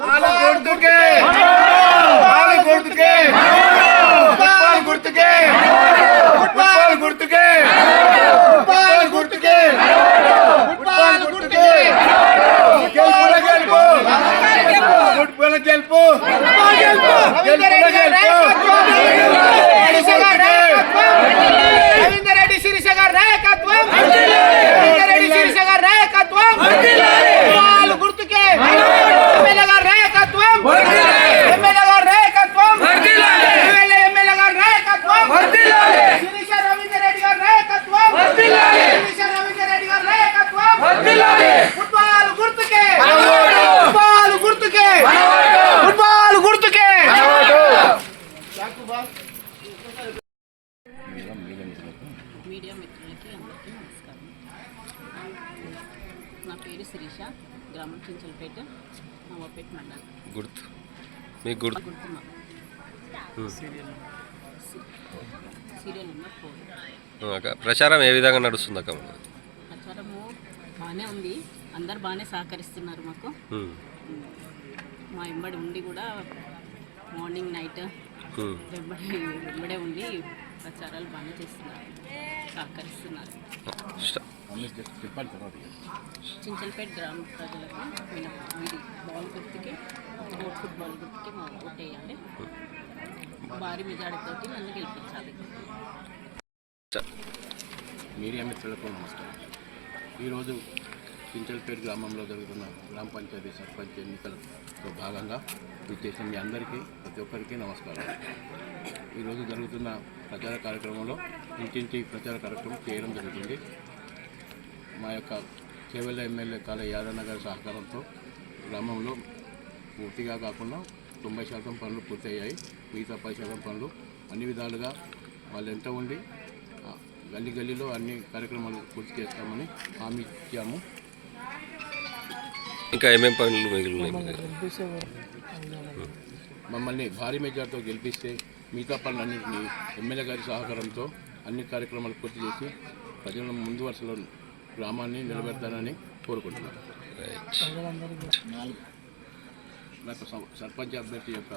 గుర్తుకే పాలు గుర్తుకే ఫుట్బాల్ గుర్తుకే ఫుట్బాల్ గుర్తుకే ఫుట్బాల్ గుర్తుకే ఫుట్బాల్ గుర్తుకే గెలుపుల గెలుపు ఫుట్బాల్ గెలుపు గెలుపుల గెలుపు రవీందర్ రెడ్డి శిరీష గారి నాయకత్వం రవీందర్ రెడ్డి శిరీష గారి నాయకత్వం వాళ్ళు గుర్తుకే ఎమ్మెల్యే గారి నాయకత్వం ఎమ్మెల్యే గారి నాయకత్వం ఎమ్మెల్యే ఎమ్మెల్యే గారి నాయకత్వం శిరీష రవీందర్ రెడ్డి గారి నాయకత్వం శిరీష రవీందర్ రెడ్డి గారి నాయకత్వం ఫుట్బాల్ గుర్తుకే ఫుట్బాల్ గుర్తుకే ఫుట్బాల్ గుర్తుకే మీడియా మిత్రులకి అందరికీ నమస్కారం నా పేరు శిరీష. గ్రామం చించలపేట నవాపేట మండలం. గుర్తు. మీకు గుర్తు? గుర్తుమ సీరియల్ అక్క ప్రచారం ఏ విధంగా నడుస్తుంది అక్క? ప్రచారము బాగానే ఉంది. అందరు బాగానే సహకరిస్తున్నారు మాకు. మా వెంబడి ఉండి కూడా మార్నింగ్ నైట్ ఉమ్. వెంబడి వెంబడే ఉండి ప్రచారాలు బాగానే చేస్తున్నారు. సహకరిస్తున్నారు. చించలపేట గ్రామ ప్రజలకు ఇది బాల్ గుర్తుకి ఫుట్బాల్ గుర్తుకి మా ఓటేయాలి భారీ మెజారిటీతోటి నన్ను గెలిపించాలి. మీడియా మిత్రులకు నమస్కారం. ఈరోజు చించల్పేట గ్రామంలో జరుగుతున్న గ్రామ పంచాయతీ సర్పంచ్ ఎన్నికలతో భాగంగా విచ్చేసిన మీ అందరికీ ప్రతి ఒక్కరికి నమస్కారం. ఈరోజు జరుగుతున్న ప్రచార కార్యక్రమంలో ఇంటింటి ప్రచార కార్యక్రమం చేయడం జరుగుతుంది. మా యొక్క కేవల ఎమ్మెల్యే కాలే యాదన్న గారి సహకారంతో గ్రామంలో పూర్తిగా కాకుండా తొంభై శాతం పనులు పూర్తయ్యాయి. మిగతా పది శాతం పనులు అన్ని విధాలుగా వాళ్ళు ఎంత ఉండి గల్లీ గల్లీలో అన్ని కార్యక్రమాలు పూర్తి చేస్తామని హామీ ఇచ్చాము. ఇంకా ఏమేం పనులు? మమ్మల్ని భారీ మెజార్టీతో గెలిపిస్తే మిగతా పనులన్నింటినీ ఎమ్మెల్యే గారి సహకారంతో అన్ని కార్యక్రమాలు పూర్తి చేసి ప్రజలను ముందు వరుసలో గ్రామాన్ని నిలబెడతానని కోరుకుంటున్నాను. నాకు సర్పంచ్ అభ్యర్థి యొక్క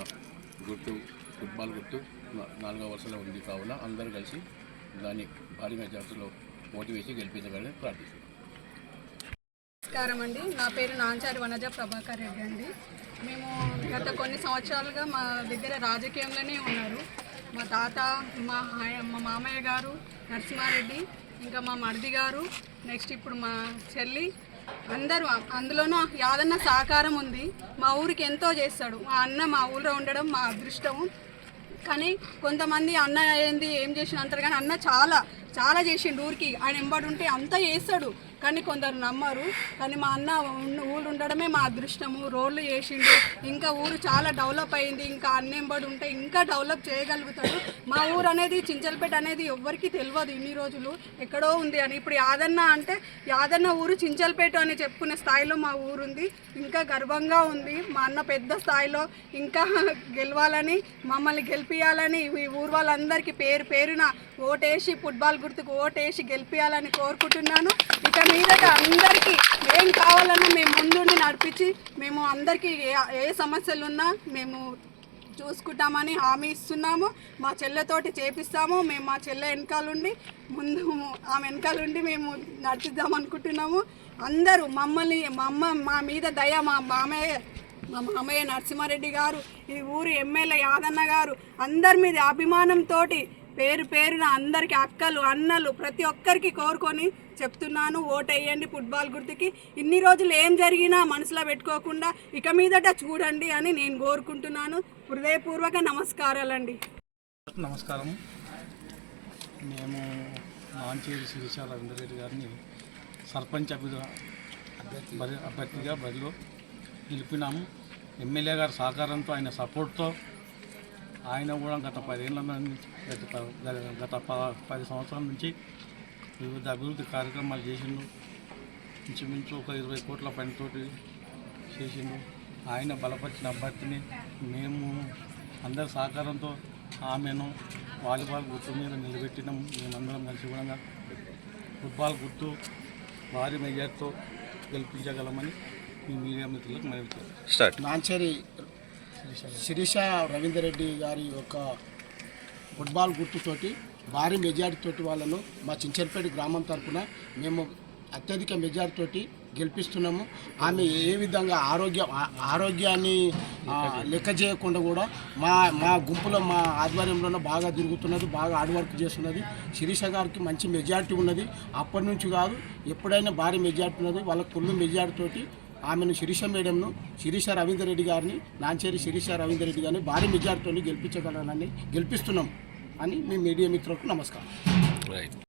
గుర్తు ఫుట్బాల్ గుర్తు నాలుగో వరుసలో ఉంది కావున అందరూ కలిసి దాన్ని భారీ మెజార్టీలో ఓటు వేసి గెలిపించగలని ప్రార్థిస్తున్నాను. నమస్కారం అండి. నా పేరు నాంచారి వనజ ప్రభాకర్ రెడ్డి అండి. మేము గత కొన్ని సంవత్సరాలుగా మా దగ్గర రాజకీయంలోనే ఉన్నారు. మా తాత మా మా మామయ్య గారు నరసింహారెడ్డి ఇంకా మా మరిది గారు నెక్స్ట్ ఇప్పుడు మా చెల్లి. అందరూ అందులోనూ యాదన్న సహకారం ఉంది. మా ఊరికి ఎంతో చేస్తాడు. మా అన్న మా ఊళ్ళో ఉండడం మా అదృష్టము. కానీ కొంతమంది అన్న ఏంది ఏం చేసిన అంటారు కానీ అన్న చాలా చాలా చేసిండు ఊరికి. ఆయన ఎంబడి ఉంటే అంతా చేస్తాడు. కానీ కొందరు నమ్మరు. కానీ మా అన్న ఉన్న- ఊరు ఉండడమే మా అదృష్టము. రోడ్లు చేసిండు. ఇంకా ఊరు చాలా డెవలప్ అయింది. ఇంకా అన్న ఎంబడి ఉంటే ఇంకా డెవలప్ చేయగలుగుతాడు. మా ఊరు అనేది చించలపేట అనేది ఎవ్వరికీ తెలియదు ఇన్ని రోజులు. ఎక్కడో ఉంది అని. ఇప్పుడు యాదన్న అంటే యాదన్న ఊరు చించలపేట అని చెప్పుకునే స్థాయిలో మా ఊరు ఉంది ఇంకా గర్వంగా ఉంది. మా అన్న పెద్ద స్థాయిలో ఇంకా గెలవాలని మమ్మల్ని గెలిపించాలని ఈ ఊరు వాళ్ళందరికీ పేరు పేరున ఓటేసి ఫుట్బాల్ గుర్తుకు ఓటేసి గెలిపించాలని కోరుకుంటున్నాను. ఇక మీదట అందరికీ ఏం కావాలన్నా మేము ముందుండి నడిపించి మేము అందరికీ ఏ ఏ సమస్యలు ఉన్నా మేము చూసుకుంటామని హామీ ఇస్తున్నాము. మా చెల్లెతోటి చేపిస్తాము. మేము మా చెల్లె వెనకాలండి ముందు ఆమె వెనకాలండి మేము నడిపిద్దాం అనుకుంటున్నాము. అందరూ మమ్మల్ని మా అమ్మ మా మీద దయ మా మామయ్య మా మామయ్య నరసింహారెడ్డి గారు ఈ ఊరు ఎమ్మెల్యే యాదన్న గారు అందరి మీద అభిమానంతో పేరు పేరున అందరికి అక్కలు అన్నలు ప్రతి ఒక్కరికి కోరుకొని చెప్తున్నాను ఓటేయండి ఫుట్బాల్ గుర్తుకి. ఇన్ని రోజులు ఏం జరిగినా మనసులో పెట్టుకోకుండా ఇక మీదట చూడండి అని నేను కోరుకుంటున్నాను. హృదయపూర్వక నమస్కారాలండి. నమస్కారం. మేము మాంచేరి శిరీష రవీంద్ర గారిని సర్పంచ్ అభ్యర్థిగా బరిలో నిలిపినాము. ఎమ్మెల్యే గారి సహకారంతో ఆయన సపోర్ట్తో ఆయన కూడా గత పదేళ్ళ నుంచి గత పది సంవత్సరాల నుంచి వివిధ అభివృద్ధి కార్యక్రమాలు చేసిండు. ఇంచుమించు ఒక ఇరవై కోట్ల పనితోటి చేసిండు. ఆయన బలపరిచిన అభ్యర్థిని మేము అందరి సహకారంతో ఆమెను వాలీబాల్ గుర్తు మీద నిలబెట్టినాం. మేమందరం కలిసి కూడా ఫుట్బాల్ గుర్తు భారీ మెజార్టీతో గెలిపించగలమని మీ మీడియా మిత్రులకు మనవి స్టార్ట్. నాంచేరి శిరీష రవీందర్ రెడ్డి గారి యొక్క ఫుట్బాల్ గుర్తుతోటి భారీ మెజారిటీతోటి వాళ్ళను మా చించర్పేట గ్రామం తరఫున మేము అత్యధిక మెజారిటీతోటి గెలిపిస్తున్నాము. ఆమె ఏ విధంగా ఆరోగ్య ఆరోగ్యాన్ని లెక్క చేయకుండా కూడా మా మా గుంపులో మా ఆధ్వర్యంలోనే బాగా తిరుగుతున్నది బాగా హార్డ్ వర్క్ చేస్తున్నది. శిరీష గారికి మంచి మెజారిటీ ఉన్నది. అప్పటి నుంచి కాదు ఎప్పుడైనా భారీ మెజారిటీ ఉన్నది. వాళ్ళకు ఫుల్ మెజారిటీతోటి ఆమెను శిరీష మేడంను శిరీష రవీందర్ రెడ్డి గారిని నాంచేరి శిరీష రవీందర్ రెడ్డి గారిని భారీ మెజార్టీని గెలిపించగలనని గెలిపిస్తున్నాం అని మీ మీడియా మిత్రులకు నమస్కారం. రైట్